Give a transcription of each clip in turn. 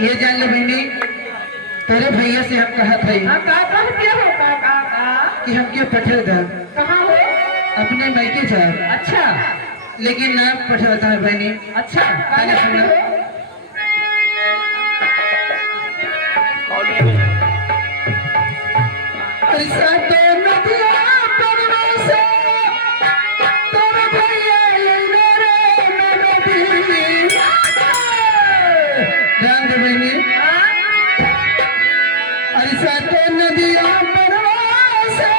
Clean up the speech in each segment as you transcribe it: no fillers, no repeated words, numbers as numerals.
ये जान ले बहनी, तेरे भैया से हम कहा था कि हम क्यों पठे था कहाँ हो? अपने मैके जा। अच्छा लेकिन ना पठता है बहनी। अच्छा खाना सुना। ऐसा तो नदिया परवा से तेरे भैया ये मेरे नदी। जान दे बहनी, ऐसा तो नदिया परवा से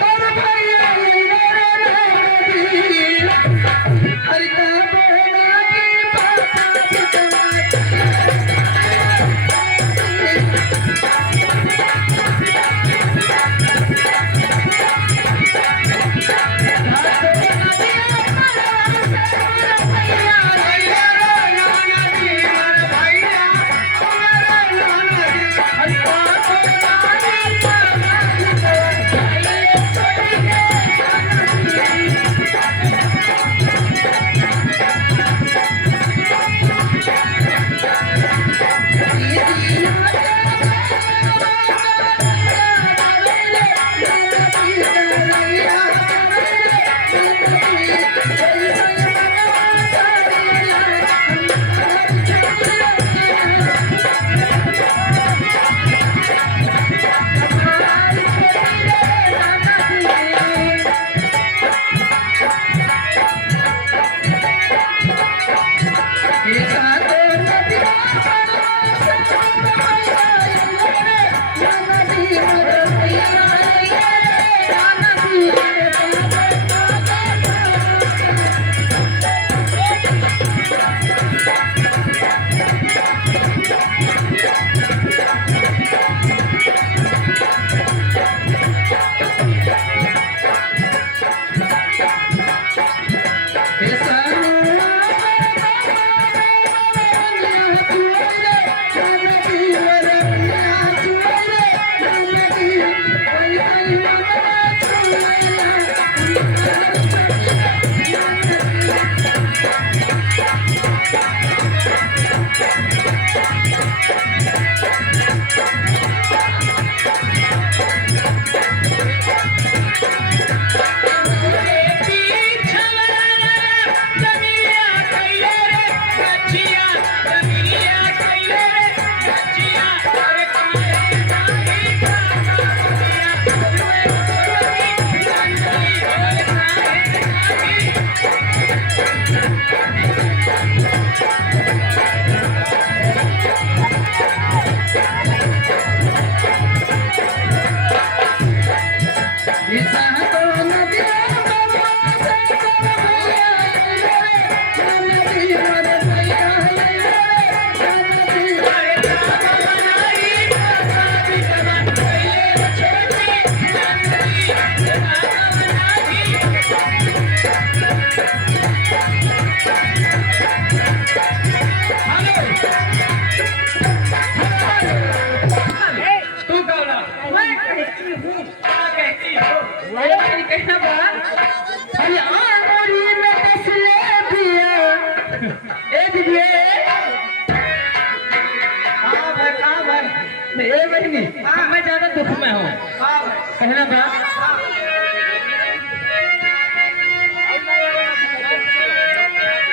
तेरे भैया ये मेरे नदी। हरिता बोला की मैं ज्यादा दुख में हूँ। कहना बात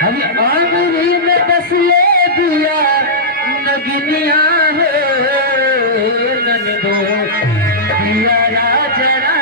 हम आंगुरी में बस ले दिया नगनिया है नंदो दिया राजरा।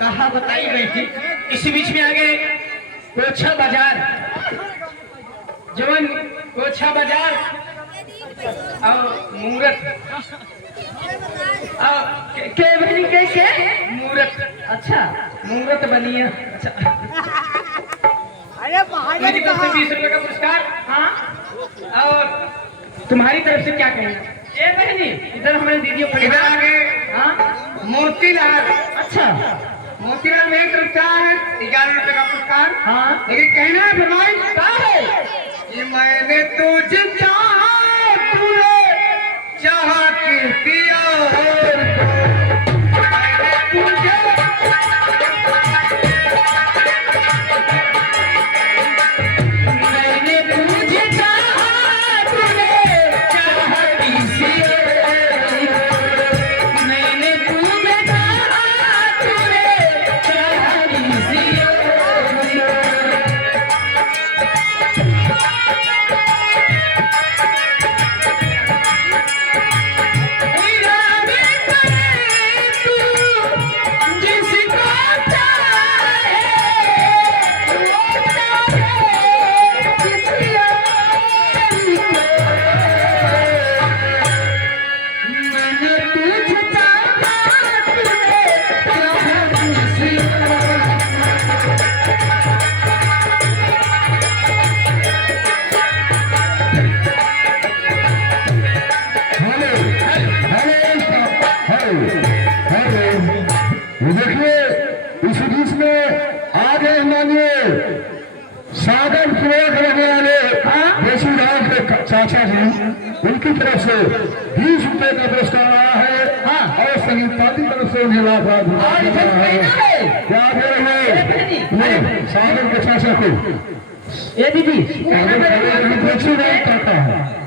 कहा बताई बेटी। इसी बीच में आ गए कोछा बाजार, जवन कोछा बाजार और मूरत के बनी कैसे मूरत। अच्छा मूरत बनी है। अच्छा मेरी तरफ से 20 रुपए का पुरस्कार। हाँ और तुम्हारी तरफ से क्या कहना? ए बहनी इधर हमारे दीदी इधर आ गए। हाँ मोतीलाल। अच्छा मोतीलाल में 1 रुपया है, 11 रुपए का पुरस्कार। हाँ लेकिन कहना है फरमाइश क्या है कि मैंने तुझे चाहा तूने चाहा के पिया सागर प्रयोग रहने वाले देसी गांव के चाचा जी, उनकी तरफ से 20 रुपए का पुरस्कार आया है। हाँ और संगीत पार्टी तरफ से उन्हें लाभ क्या दे रहे हैं सागर के चाचा को। ये दीदी कहता है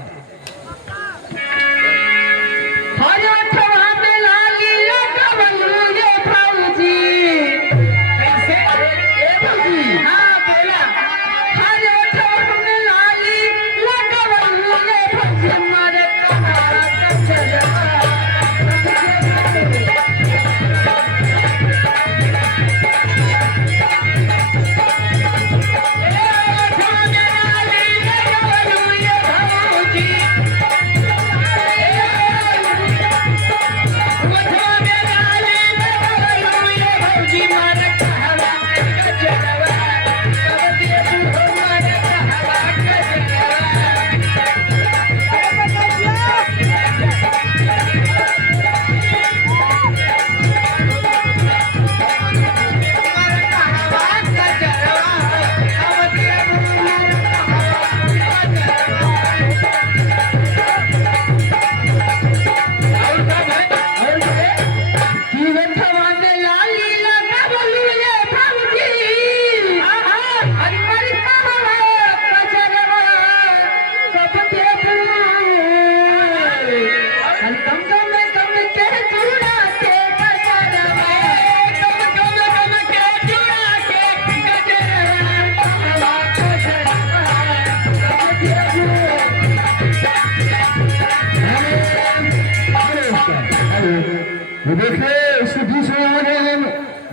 देखिए इसके बीच में आ गए हैं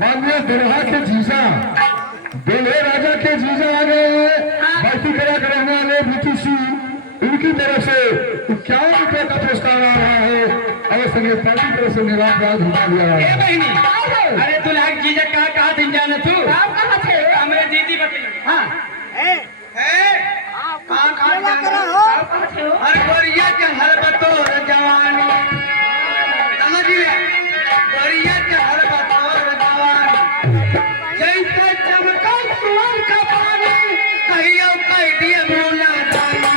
माननीय दुल्हा के जीजा, दुल्हे राजा के जीजा आ गए हैं। बाकी करा करने वाले बीटीसी उनकी तरफ से 51 रुपए का पुरस्कार आ रहा है और संगीत पार्टी तरफ से निराश हुआ दिया है। अरे दुल्हा के जीजा कहाँ थे जाना तू? कहाँ थे? हमारे दीदी बताइए। हाँ अरे गोरिया के हर बतौर जवानी समझ लिया, गोरिया के हर बतौर जवानी जैसे चमका सुअर का पानी कहियो कह दिए भूला जानी।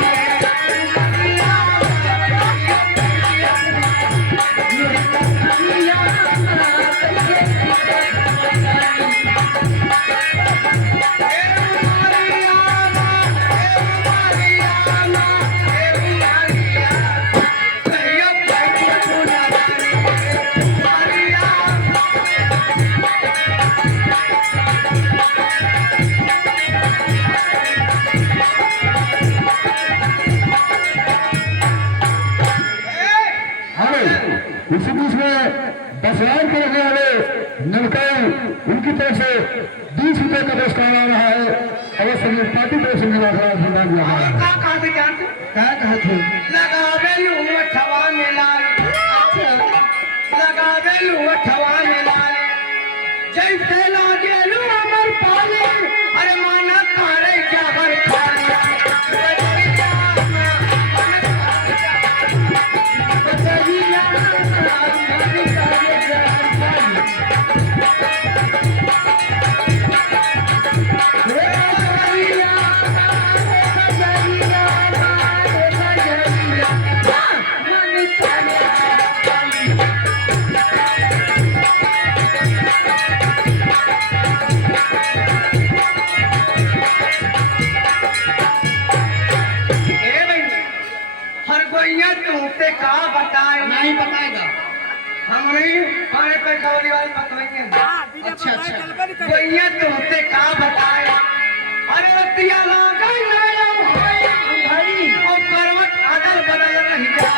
इसी बीच में बसवान के रहने वाले नलकई उनकी तरफ से 20 रुपए का पुरस्कार आ रहा है। अवश्य में पार्टी तरफ से मेरा धन्यवाद दिया जा रहा है। कहाँ से जानते क्या कहे थे? लगावे लूँ ठवा में लाल, लगावे लूँ ठवा में लाल, जैसे लागे लूँ अमर पाले, अरे माना करे क्या हर खाले। तुमसे कहा बताए नहीं बताएगा हमारी पाने पे खवली वाली पकड़ेंगे। अच्छा अच्छा भैया तुमसे कहा बताए अरे तिया लागा नया भाई और करवट अदल बदल नहीं जाए।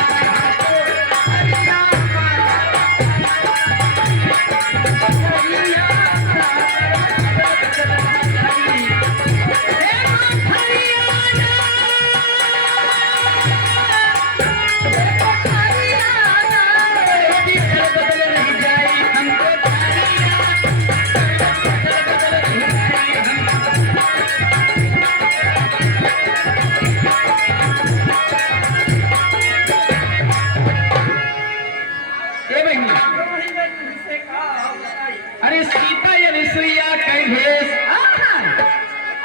अरे सीता या रिसुइया कई भेस,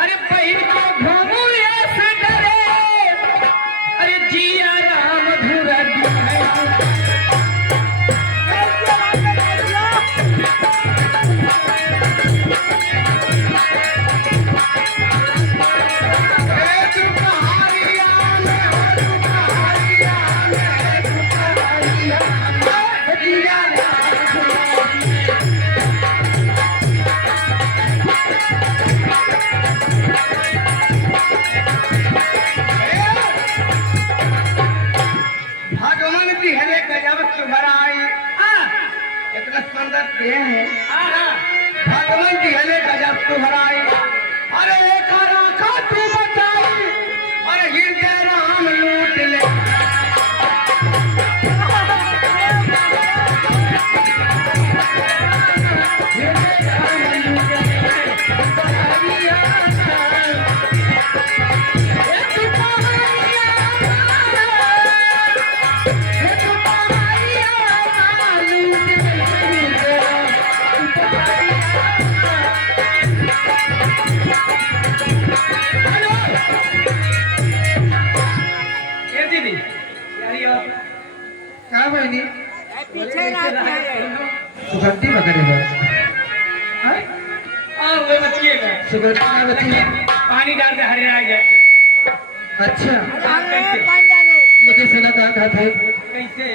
अरे बहिर को घूमू ऐसे डरे, अरे जिया राम धुरा भगवान की हले गजब तुम्हारी। अरे एक राखा तू बचाई, अरे हृदय राम लूट ले। पीछे सुगंधी वगैरह वो बचिएगा सुगंधी पानी डाल के हरे आ गया। अच्छा लेकिन सुना कहा था कैसे